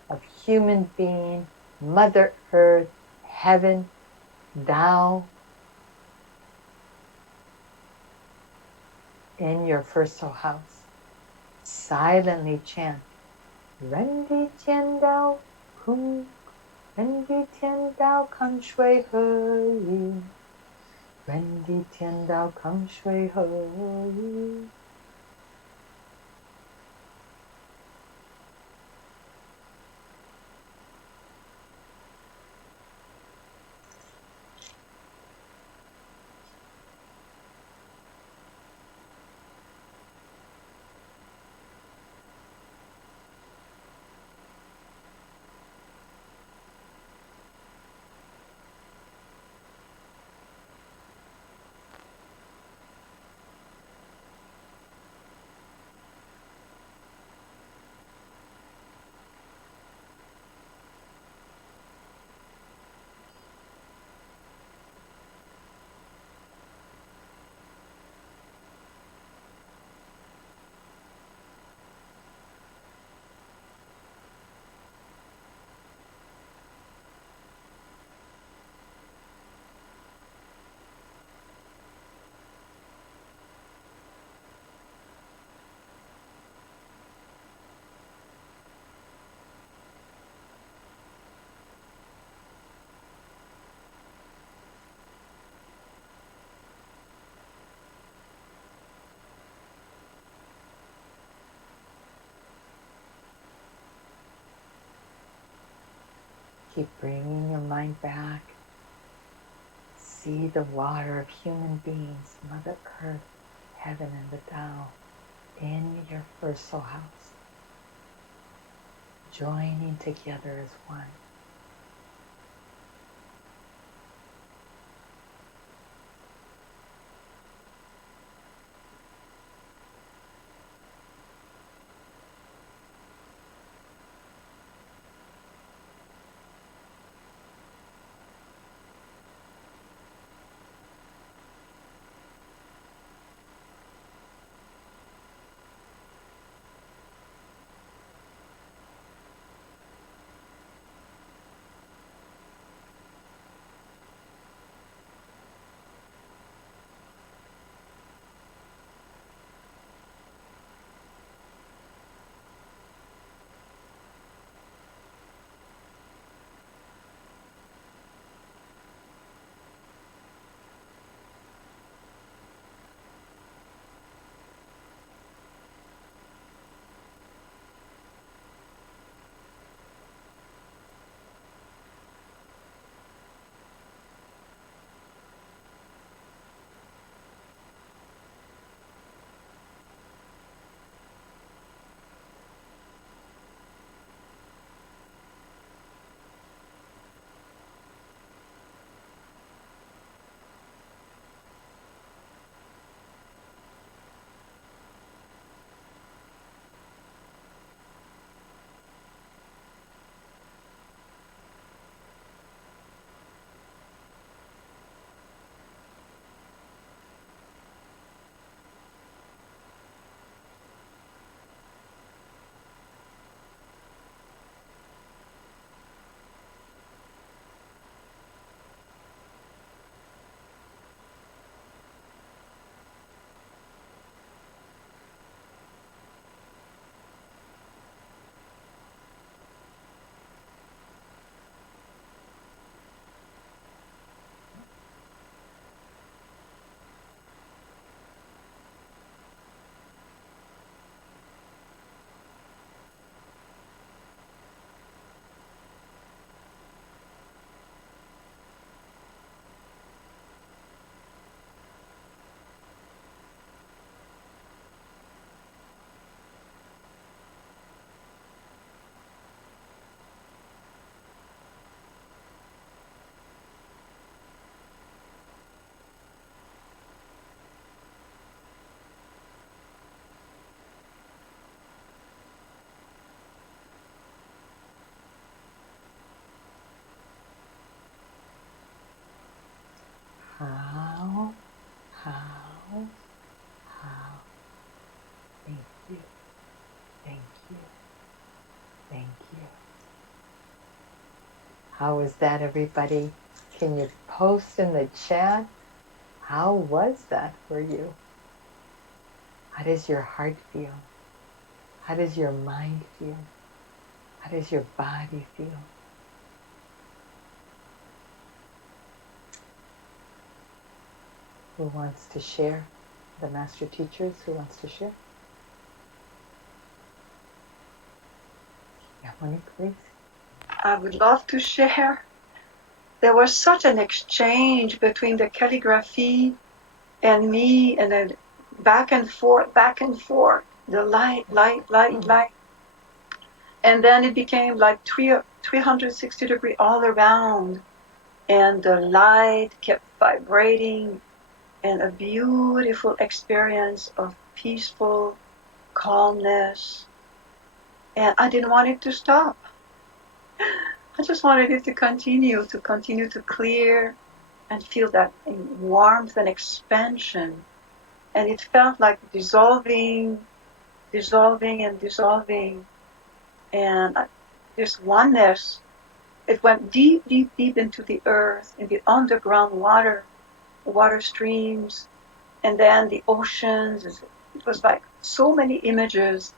of human being, Mother Earth, heaven, Tao, in your first soul house. Silently chant, Ren Di Tian Dao Kung, Ren Di Tian Dao Kang Shui He Yi, Ren Di Tian Dao Kang Shui He Yi. Keep bringing your mind back. See the water of human beings, Mother Earth, heaven, and the Tao in your first soul house, joining together as one. How, how, how. Thank you, thank you, thank you. How was that, everybody? Can you post in the chat? How was that for you? How does your heart feel? How does your mind feel? How does your body feel? Who wants to share? The master teachers, who wants to share? Yeah, Monique, please. I would love to share. There was such an exchange between the calligraphy and me, and then back and forth, the light, light. And then it became like 360 degree all around, and the light kept vibrating, and a beautiful experience of peaceful calmness. And I didn't want it to stop. I just wanted it to continue to clear and feel that warmth and expansion. And it felt like dissolving, and dissolving. And this oneness, it went deep, deep, deep into the earth, in the underground water, the water streams, and then the oceans. It was like so many images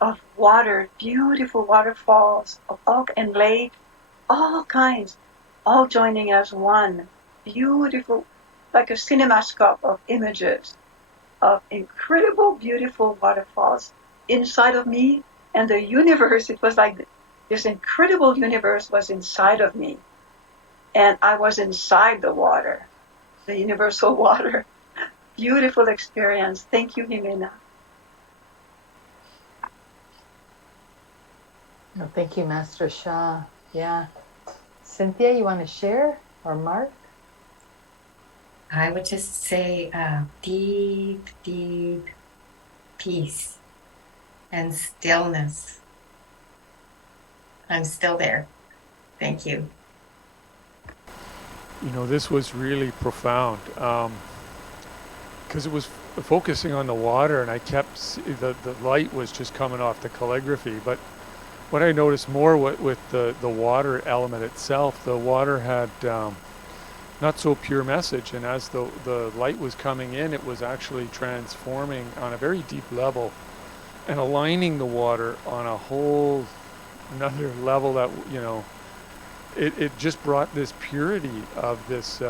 of water, beautiful waterfalls, and lake, all kinds, all joining as one. Beautiful, like a cinemascope of images of incredible, beautiful waterfalls inside of me and the universe. It was like this incredible universe was inside of me. And I was inside the water, the universal water. Beautiful experience. Thank you, Jimena. No, thank you, Master Shah. Yeah. Cynthia, you want to share? Or Mark? I would just say deep, deep peace and stillness. I'm still there. Thank you. You know, this was really profound because it was focusing on the water, and I kept the light was just coming off the calligraphy. But what I noticed more with the water element itself, the water had not so pure message, and as the light was coming in, it was actually transforming on a very deep level and aligning the water on a whole another level that, you know, it just brought this purity of this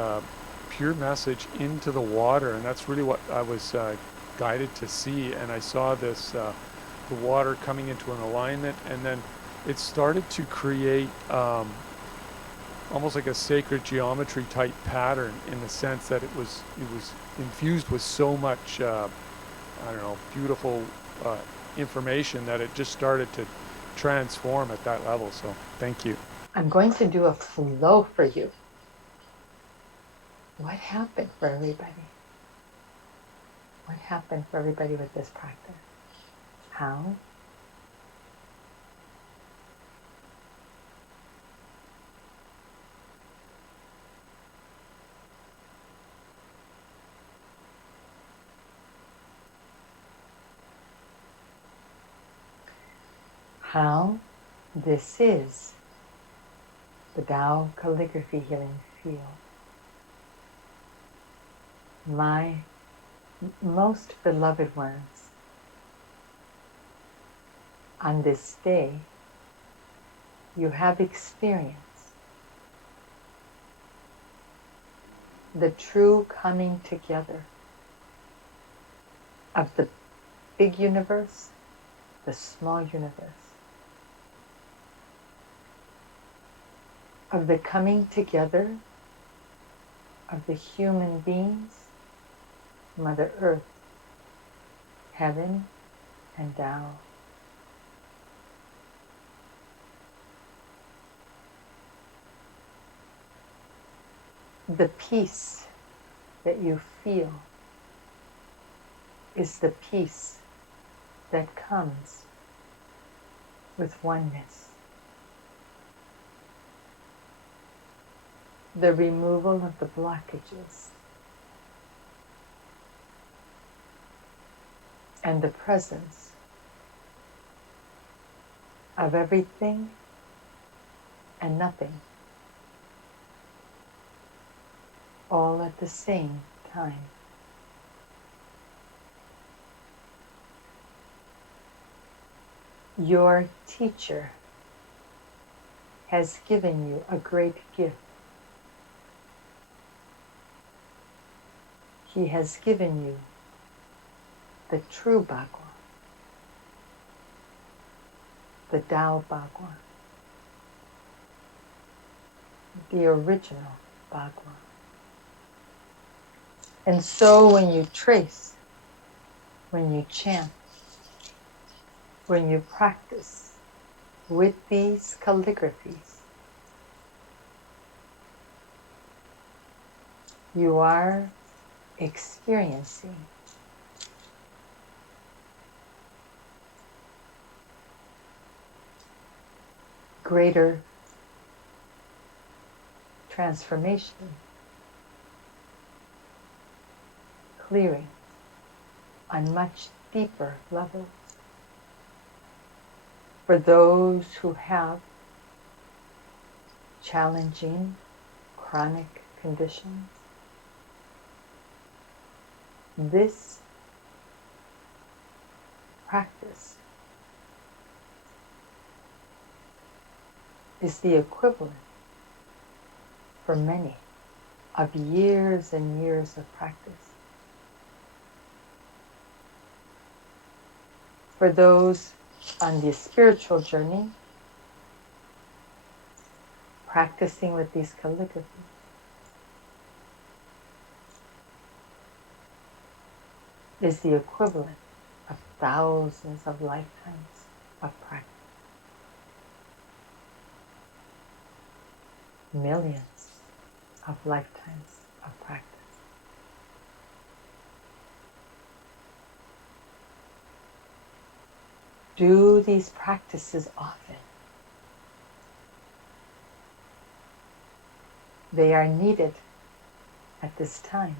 pure message into the water, and that's really what I was guided to see. And I saw this the water coming into an alignment, and then it started to create almost like a sacred geometry type pattern, in the sense that it was infused with so much I don't know, beautiful information, that it just started to transform at that level. So thank you. I'm going to do a flow for you. What happened for everybody? What happened for everybody with this practice? How? How? This is the Tao Calligraphy Healing Field. My most beloved ones, on this day, you have experienced the true coming together of the big universe, the small universe, of the coming together of the human beings, Mother Earth, Heaven, and Tao. The peace that you feel is the peace that comes with oneness. The removal of the blockages and the presence of everything and nothing, all at the same time. Your teacher has given you a great gift. He has given you the true Ba Gua, the Tao Ba Gua, the original Ba Gua. And so when you trace, when you chant, when you practice with these calligraphies, you are experiencing greater transformation, clearing on much deeper levels. For those who have challenging chronic conditions, this practice is the equivalent for many of years and years of practice. For those on the spiritual journey, practicing with these calligraphies is the equivalent of thousands of lifetimes of practice. Millions of lifetimes of practice. Do these practices often. They are needed at this time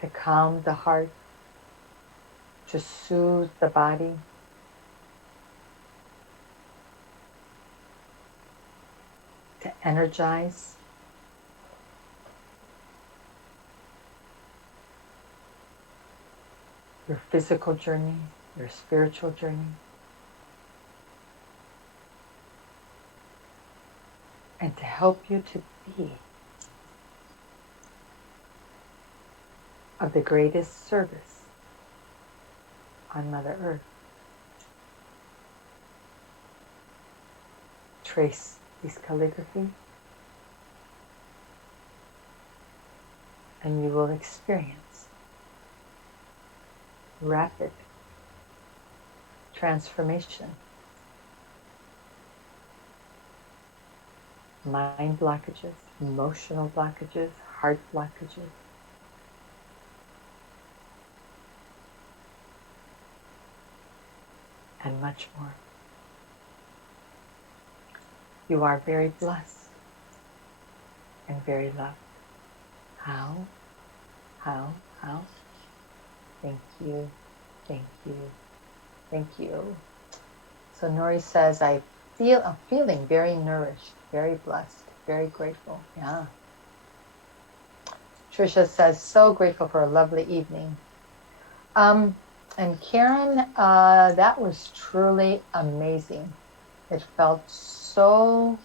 to calm the heart, to soothe the body, to energize, your physical journey, your spiritual journey, and to help you to be of the greatest service on Mother Earth. Trace these calligraphy, and you will experience rapid transformation. Mind blockages, emotional blockages, heart blockages. And much more. You are very blessed and very loved. How? Thank you, thank you, thank you. So Nori says, I'm feeling very nourished, very blessed, very grateful. Yeah. Trisha says, so grateful for a lovely evening. And Karen, that was truly amazing. It felt so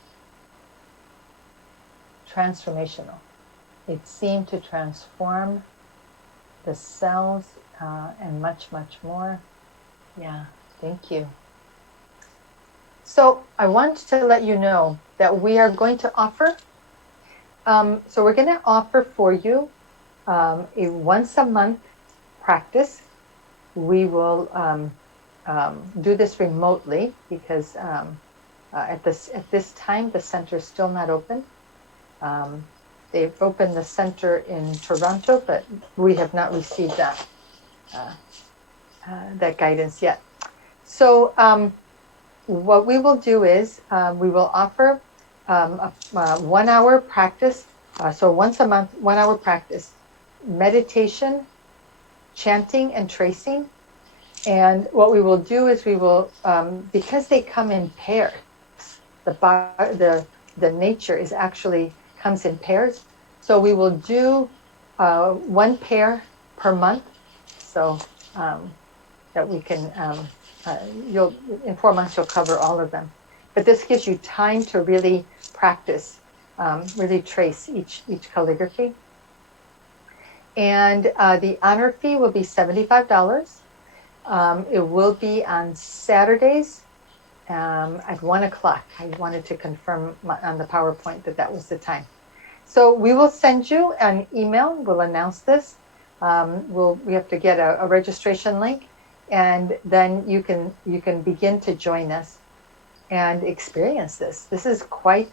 transformational. It seemed to transform the cells and much, much more. Yeah, thank you. So I want to let you know that we are going to offer, so we're going to offer for you a once a month practice. We will do this remotely because at this time the center is still not open. They've opened the center in Toronto, but we have not received that guidance yet. So what we will do is we will offer a 1 hour practice. So once a month, 1 hour practice, meditation, chanting, and tracing. And what we will do is we will, because they come in pairs, the nature is actually comes in pairs. So we will do 1 pair per month. So that we can, in 4 months you'll cover all of them. But this gives you time to really practice, really trace each calligraphy. And the honor fee will be $75. It will be on Saturdays at 1 o'clock. I wanted to confirm on the PowerPoint that was the time. So we will send you an email. We'll announce this. We have to get a registration link, and then you can begin to join us and experience this. This is quite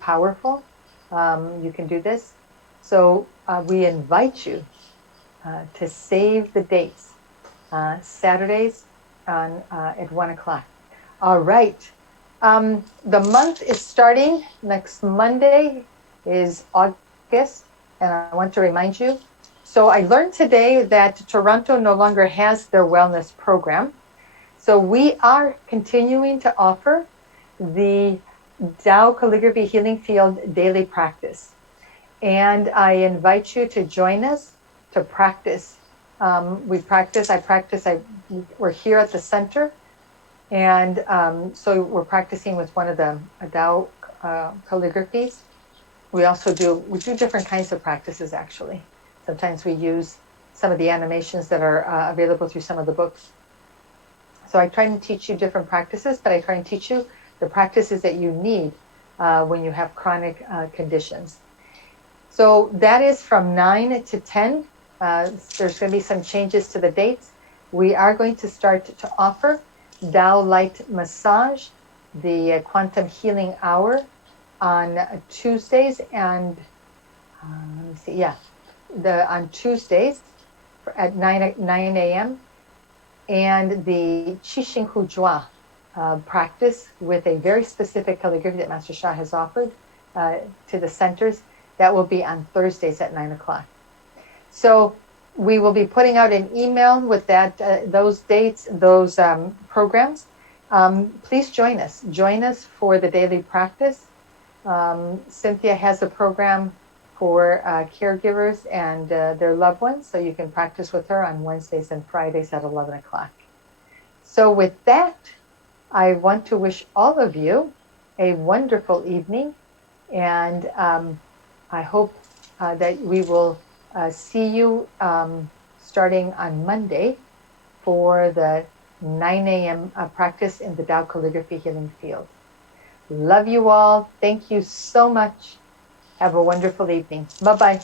powerful. You can do this. So we invite you to save the dates. Saturdays at 1 o'clock. All right. The month is starting. Next Monday is August, and I want to remind you. So I learned today that Toronto no longer has their wellness program. So we are continuing to offer the Tao Calligraphy Healing Field daily practice. And I invite you to join us to practice. We're here at the center. And so we're practicing with one of the Tao calligraphies. We do different kinds of practices, actually. Sometimes we use some of the animations that are available through some of the books. So I try to teach you different practices, but I try and teach you the practices that you need when you have chronic conditions. So that is from 9 to 10. There's going to be some changes to the dates. We are going to start to offer Tao Light Massage, the Quantum Healing Hour on Tuesdays and let me see, yeah, on Tuesdays at 9 a.m. and the Qixing Hujua practice with a very specific calligraphy that Master Sha has offered to the centers. That will be on Thursdays at 9 o'clock. So we will be putting out an email with that, those dates, those programs. Please join us. Join us for the daily practice. Cynthia has a program for caregivers and their loved ones, so you can practice with her on Wednesdays and Fridays at 11 o'clock. So with that, I want to wish all of you a wonderful evening, and I hope that we will see you starting on Monday for the 9 a.m. Practice in the Tao Calligraphy Healing Field. Love you all. Thank you so much. Have a wonderful evening. Bye-bye.